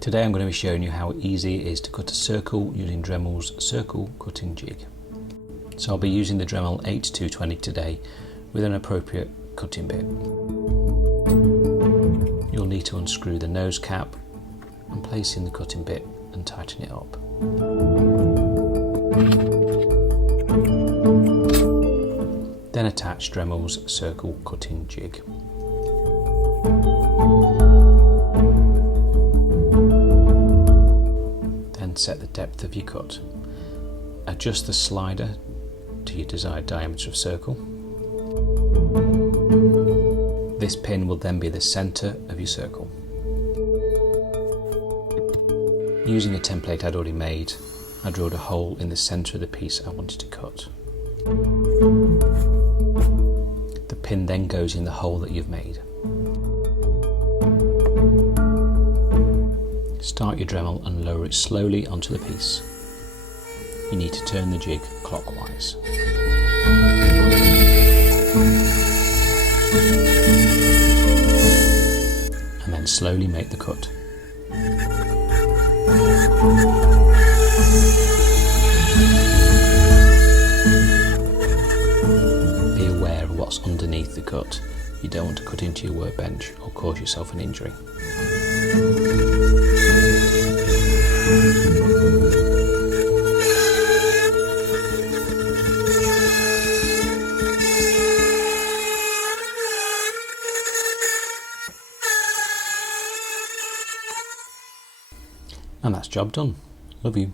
Today I'm going to be showing you how easy it is to cut a circle using Dremel's Circle cutting jig. So I'll be using the Dremel 8220 today with an appropriate cutting bit. You'll need to unscrew the nose cap and place in the cutting bit and tighten it up. Then attach Dremel's Circle cutting jig. Then set the depth of your cut. Adjust the slider to your desired diameter of circle. This pin will then be the centre of your circle. Using a template I'd already made, I drilled a hole in the centre of the piece I wanted to cut. The pin then goes in the hole that you've made. Start your Dremel and lower it slowly onto the piece. You need to turn the jig clockwise. And then slowly make the cut. Be aware of what's underneath the cut. You don't want to cut into your workbench or cause yourself an injury. And that's job done. Love you.